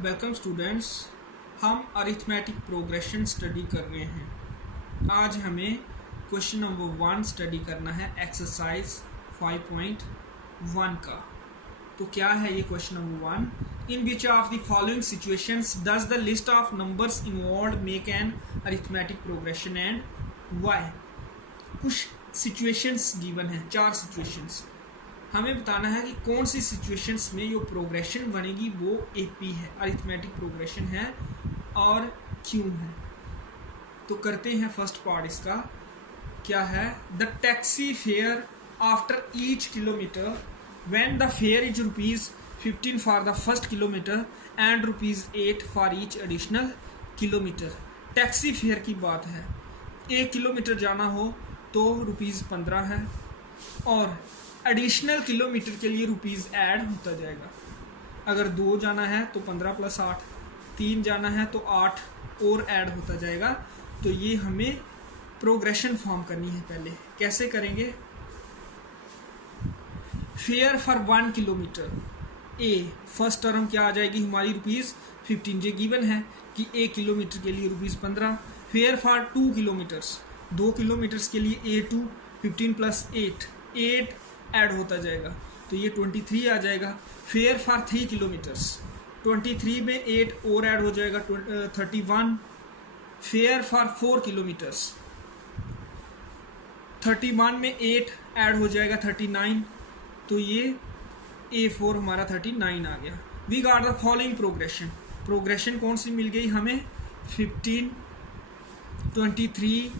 Welcome students, हम arithmetic progression study कर रहे हैं। आज हमें क्वेश्चन नंबर 1 स्टडी करना है एक्सरसाइज 5.1 का। तो क्या है ये question number 1? In which of the following situations does the list of numbers involved make an arithmetic progression and why? कुछ सिचुएशंस गिवन है, 4 सिचुएशंस। हमें बताना है कि कौन सी सिचुएशंस में जो प्रोग्रेशन बनेगी वो एपी है, अरिथमेटिक प्रोग्रेशन है और क्यों है। तो करते हैं फर्स्ट पार्ट इसका। क्या है? The taxi fare after each kilometre when the fair is ₹15 for the first kilometre and ₹8 for each additional kilometre. Taxi fare की बात है। 1 किलोमीटर जाना हो तो ₹15 है और एडिशनल किलोमीटर के लिए रुपीज़ ऐड होता जाएगा। अगर 2 जाना है तो 15 + 8, 3 जाना है तो 8 और ऐड होता जाएगा। तो ये हमें प्रोग्रेशन फॉर्म करनी है। पहले कैसे करेंगे? Fair for 1 kilometre A, first term क्या आ जाएगी हमारी ₹15। ये गिवन है कि 1 किलोमीटर के लिए ₹15। फेयर फॉर 2 किलोमीटर्स, 2 किलोमीटर्स के लिए A2 15 + 8 ऐड होता जाएगा तो ये 23 आ जाएगा। फेयर फॉर 3 किलोमीटर्स, 23 में 8 और ऐड हो जाएगा 31। फेयर फॉर 4 किलोमीटर्स, 31 में 8 ऐड हो जाएगा 39। तो ये A4 हमारा 39 आ गया। We got the following progression. Progression कौन सी मिल गई हमें? 15, 23,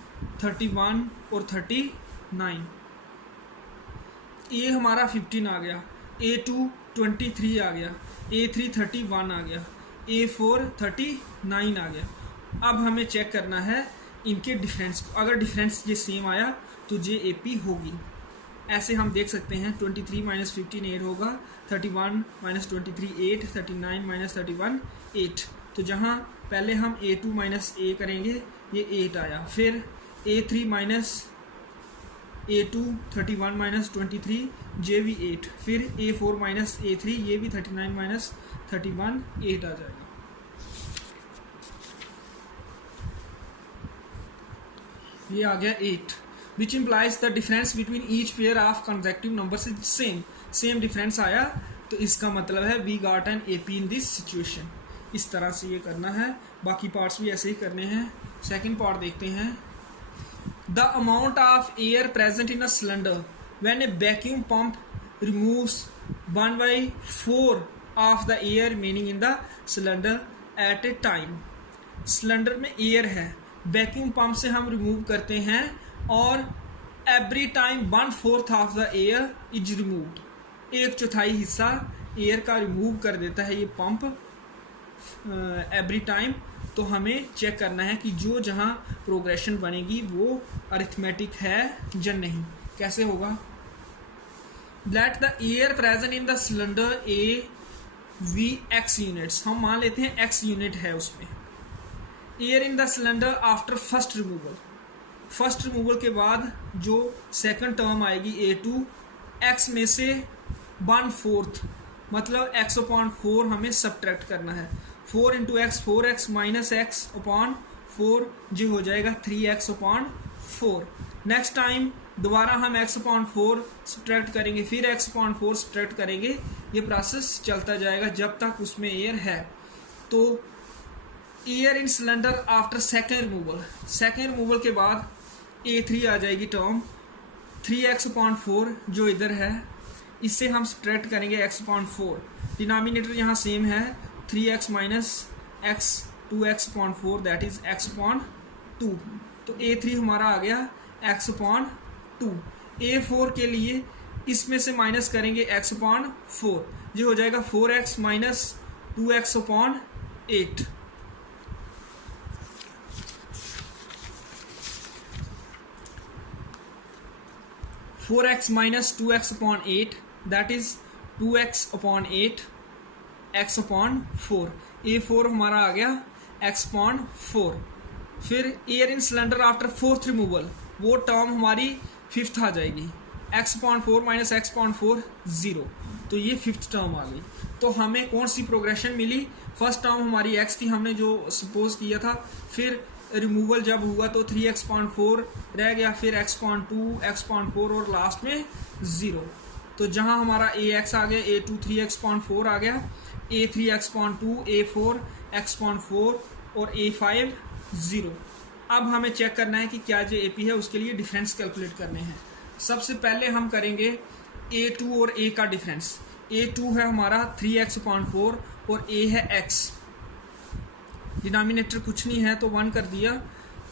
31 और 39। ए हमारा 15 आ गया, A2 23 आ गया, A3 31 आ गया, A4 39 आ गया। अब हमें चेक करना है इनके डिफरेंस को। अगर डिफरेंस ये सेम आया तो जे AP होगी। ऐसे हम देख सकते हैं 23 - 15 8 होगा, 31 - 23 8, 39 - 31 8। तो जहाँ पहले हम A2 - A करेंगे ये 8 आया। फिर A3 - A2 31 - 23 जे भी 8। फिर A4 - A3 ये भी 39 - 31 8 आ जाएगा। ये आ गया 8, which implies the difference between each pair of consecutive numbers is same difference आया। तो इसका मतलब है we got an AP in this situation. इस तरह से ये करना है। बाकी पार्ट्स भी ऐसे ही करने हैं। सेकेंड पार्ट देखते हैं। The amount of air present in a cylinder when a vacuum pump removes 1/4 of the air remaining in the cylinder at a time. Cylinder में एयर है, वैक्यूम पंप से हम रिमूव करते हैं और every time 1/4 of the air is removed. 1/4 हिस्सा air का remove कर देता है ये पंप एवरी टाइम। तो हमें चेक करना है कि जो जहाँ प्रोग्रेशन बनेगी वो अरिथमेटिक है या नहीं। कैसे होगा? Let the air present in the cylinder AV X units. हम मान लेते हैं X यूनिट है उसमें। Air in the cylinder after first removal, first removal के बाद जो सेकंड टर्म आएगी A2, X में से 1/4 मतलब X/4 हमें सब्ट्रैक्ट करना है। 4 × X 4X - X/4 जो हो जाएगा 3X/4। नेक्स्ट टाइम दोबारा हम X/4 सब्ट्रैक्ट करेंगे, फिर X/4 सब्ट्रैक्ट करेंगे। ये प्रोसेस चलता जाएगा जब तक उसमें एयर है। तो air in cylinder after second removal के बाद A3 आ जाएगी टर्म, 3X/4 जो इधर है इससे हम सब्ट्रैक्ट करेंगे X/4। डिनोमिनेटर यहाँ सेम है, 3X - X 2X/4 that is X/2। तो A3 हमारा आ गया X/2। A4 के लिए इसमें से माइनस करेंगे X/4 जो हो जाएगा 4X - 2X/8। (4X - 2X/8) that is 2X/8 X/4। A4 हमारा आ गया X/4। फिर air in cylinder after fourth removal, वो टर्म हमारी 5th आ जाएगी, x/4 माइनस x/4 0। तो ये फिफ्थ टर्म आ गई। तो हमें कौन सी प्रोग्रेशन मिली? फर्स्ट टर्म हमारी x थी, हमने जो सपोज किया था, फिर रिमूवल जब हुआ तो 3x/4 रह गया, फिर x/2 x/4 और लास्ट में 0। तो जहां हमारा ax आ गया, a2 3x/4 आ गया, a3 x/2, a4 x/4 और a5 0। अब हमें चेक करना है कि क्या जो AP है उसके लिए डिफरेंस कैलकुलेट करने हैं। सबसे पहले हम करेंगे a2 और a का डिफरेंस। a2 है हमारा 3x/4 और a है x। डिनोमिनेटर कुछ नहीं है तो 1 कर दिया।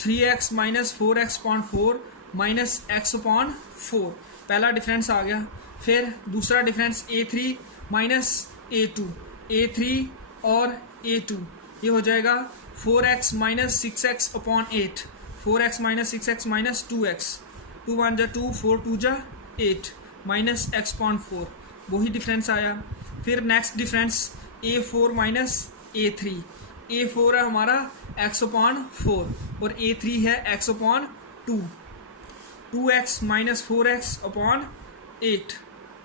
3x minus 4x/4 minus x/4 पहला डिफरेंस आ गया। फिर दूसरा difference a3 minus a2, a3 और a2 ये हो जाएगा 4x minus 6x/8, 4x minus 6x minus 2x, 2 1 जा 2, 4 2 जा 8 माइनस x/4 वही डिफरेंस आया। फिर next difference a4 minus a3, a4 है हमारा x/4 और a3 है x/2, 2x माइनस 4x/8,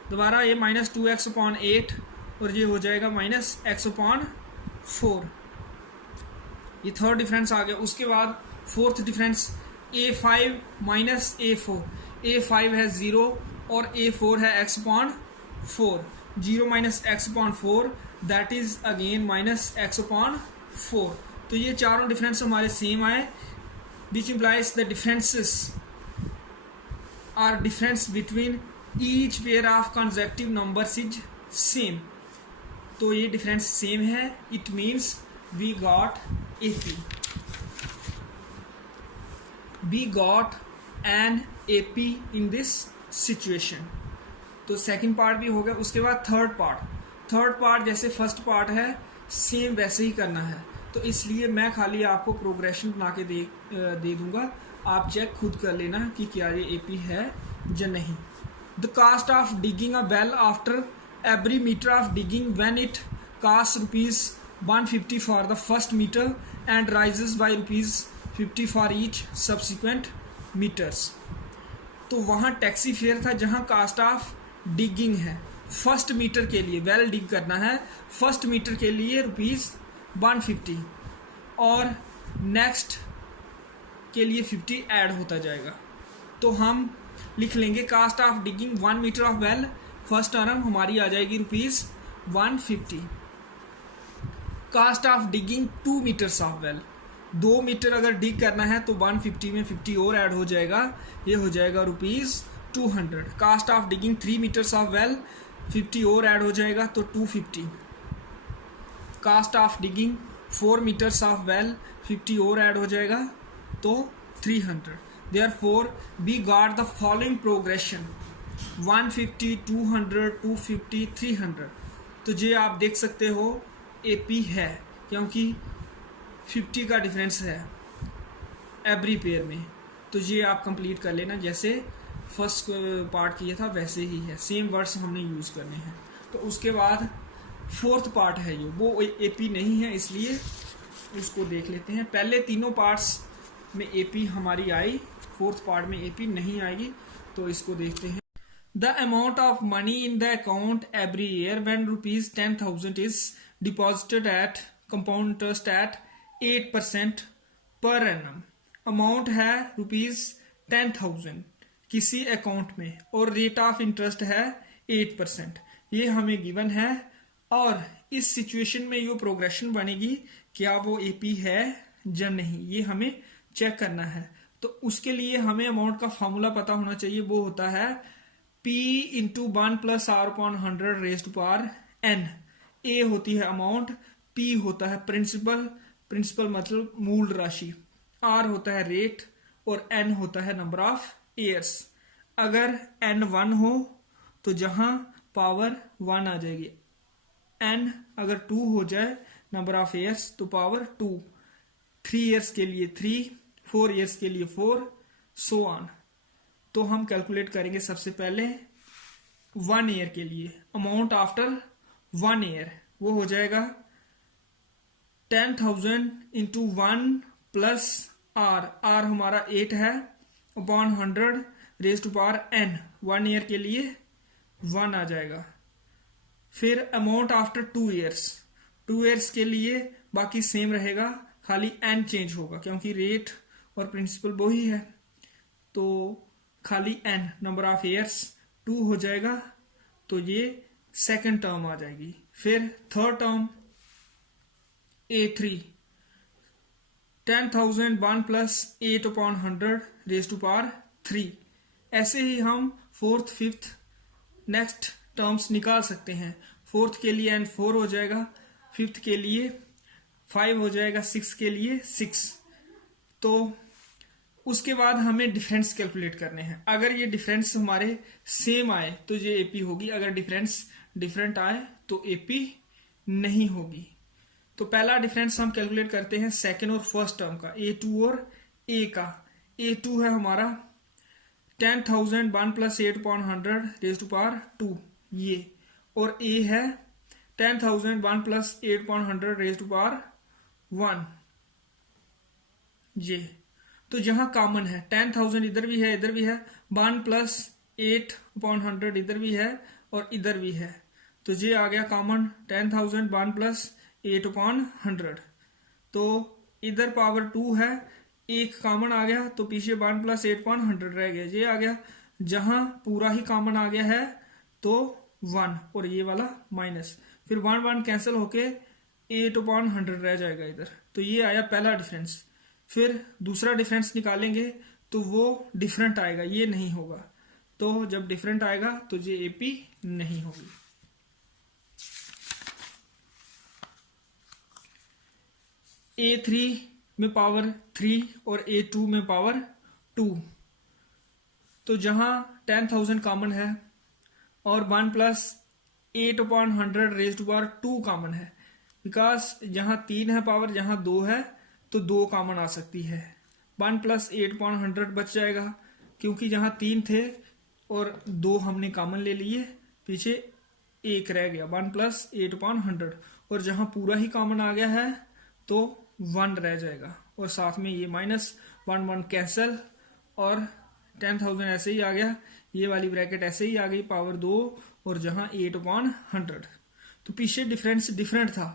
दोबारा ये माइनस 2x/8 और ये हो जाएगा माइनस x/4। ये थर्ड डिफरेंस आ गया। उसके बाद fourth difference a5 minus a4, a5 है 0 और a4 है x/4, 0 minus x/4 that is again minus x/4। तो ये चारों डिफरेंस हमारे सेम आए, which implies the differences are difference between each pair of consecutive numbers is same. तो ये डिफरेंस सेम है, it means we got AP, we got an AP in this situation. तो second part भी हो गया। उसके बाद थर्ड पार्ट जैसे फर्स्ट पार्ट है सेम वैसे ही करना है, तो इसलिए मैं खाली आपको प्रोग्रेशन बना के दे दूंगा, आप चेक खुद कर लेना कि क्या ये AP है या नहीं। The cost of digging a well after every metre of digging when it cost ₹150 for the first metre and rises by ₹50 for each subsequent metres. तो वहाँ टैक्सी फेयर था जहाँ कास्ट ऑफ डिगिंग है, first metre के लिए well डिग करना है, first metre के लिए ₹150 और नेक्स्ट के लिए 50 ऐड होता जाएगा। तो हम लिख लेंगे cost of digging 1 metre of well, first term हमारी आ जाएगी ₹150। Cost of digging 2 metres of well, 2 metre अगर डिग करना है तो 150 में 50 और ऐड हो जाएगा, ये हो जाएगा ₹200। Cost of digging 3 metres of well, 50 और ऐड हो जाएगा तो 250। Cost of digging 4 metres of well, 50 और ऐड हो जाएगा तो 300। Therefore, we got the following progression 150, 200, 250, 300। तो ये आप देख सकते हो AP है क्योंकि 50 का डिफरेंस है एवरी पेयर में। तो ये आप कंप्लीट कर लेना, जैसे फर्स्ट पार्ट किया था वैसे ही है, सेम वर्ड्स हमने यूज़ करने हैं। तो उसके बाद फोर्थ पार्ट है जो वो AP नहीं है, इसलिए उसको देख लेते हैं। पहले तीनों पार्ट्स में AP हमारी आई, फोर्थ पार्ट में AP नहीं आएगी, तो इसको देखते हैं। The amount of money in the account every year when ₹10,000 is deposited at compound interest at 8% per annum. Amount है ₹10,000 किसी अकाउंट में और रेट ऑफ इंटरेस्ट है 8%, ये हमें गिवन है। और इस सिचुएशन में ये प्रोग्रेशन बनेगी, क्या वो AP है या नहीं, ये हमें चेक करना है। तो उसके लिए हमें अमाउंट का फॉर्मूला पता होना चाहिए, वो होता है P × 1 + R/100 raised power n। A होती है अमाउंट, P होता है प्रिंसिपल मतलब मूल राशि, R होता है रेट और n होता है नंबर ऑफ ईयर्स। अगर n 1 हो तो जहां पावर 1 आ जाएगी, n अगर 2 हो जाए नंबर ऑफ ईयर्स तो पावर 2, 3 ईयर्स के लिए 3, 4 ईयर्स के लिए 4, सो ऑन। तो हम कैलकुलेट करेंगे सबसे पहले 1 ईयर के लिए अमाउंट आफ्टर 1 ईयर, वो हो जाएगा 10,000 × 1 + R, R हमारा 8 है, upon 100 raise to power n 1 year के लिए 1 आ जाएगा। फिर अमाउंट आफ्टर 2 ईयर्स, 2 ईयर्स के लिए बाकी सेम रहेगा, खाली n चेंज होगा क्योंकि रेट और प्रिंसिपल वही है, तो खाली n नंबर ऑफ ईयर्स 2 हो जाएगा, तो ये सेकंड टर्म आ जाएगी। फिर third term A3 10,000 1 plus 8 upon 100 raise to power 3। ऐसे ही हम फोर्थ फिफ्थ नेक्स्ट टर्म्स निकाल सकते हैं। फोर्थ के लिए n 4 हो जाएगा, फिफ्थ के लिए 5 हो जाएगा, सिक्स के लिए 6। तो उसके बाद हमें डिफरेंस कैलकुलेट करने हैं। अगर ये डिफरेंस हमारे सेम आए तो ये एपी होगी, अगर डिफरेंस डिफरेंट आए तो एपी नहीं होगी। तो पहला डिफरेंस हम कैलकुलेट करते हैं सेकंड और फर्स्ट टर्म का, A2 और A का। A2 है हमारा 10,000 1 plus 8 upon 100 raise to power 2 ये, और A है 10,000 1 plus 8 upon 100 raise to power 1 ये। तो जहां कॉमन है 10,000 इधर भी है, इधर भी है, 1 प्लस 8 अपॉन 100 इधर भी है और इधर भी है, तो ये आ गया कॉमन 10,000 1 प्लस 8 अपॉन 100। तो इधर पावर 2 है, एक कॉमन आ गया, तो पीछे 1 प्लस 8 अपॉन 100 रह गया, ये आ गया। जहां पूरा ही कॉमन आ गया है तो 1 और ये वाला माइनस, फिर 1 1 कैंसिल होके 8 अपॉन 100 रह जाएगा इधर। तो ये आया पहला डिफरेंस। फिर दूसरा डिफरेंस निकालेंगे तो वो डिफरेंट आएगा, ये नहीं होगा। तो जब डिफरेंट आएगा तो ये एपी नहीं होगी। A3 में पावर 3 और A2 में पावर 2। तो जहां 10,000 कॉमन है और 1 plus 8 upon 100 raise to power 2 common है, बिकॉज जहां 3 है पावर, जहां 2 है तो 2 कॉमन आ सकती है। 1 प्लस 8 अपॉन 100 बच जाएगा क्योंकि जहां 3 थे और 2 हमने कॉमन ले लिए, पीछे 1 रह गया, 1 प्लस 8 अपॉन 100। और जहां पूरा ही कॉमन आ गया है तो 1 रह जाएगा, और साथ में ये माइनस 1 1 कैंसल, और 10,000 ऐसे ही आ गया, ये वाली ब्रैकेट ऐसे ही आ गई, पावर 2 और जहां 8 अपॉन 100। तो पीछे डिफरेंस डिफरेंट था,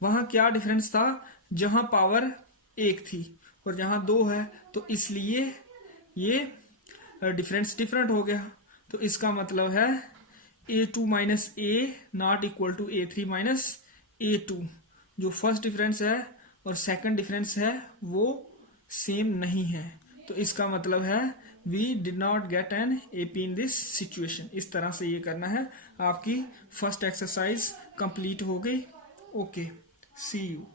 वहां क्या डिफरेंस था, जहां पावर 1 थी और जहां 2 है, तो इसलिए ये डिफरेंस डिफरेंट हो गया। तो इसका मतलब है A2 minus A not equal to A3 minus A2। जो फर्स्ट डिफरेंस है और सेकंड डिफरेंस है वो सेम नहीं है, तो इसका मतलब है we did not get an AP in this situation. इस तरह से ये करना है। आपकी फर्स्ट एक्सरसाइज कंप्लीट हो गई। Okay, see you.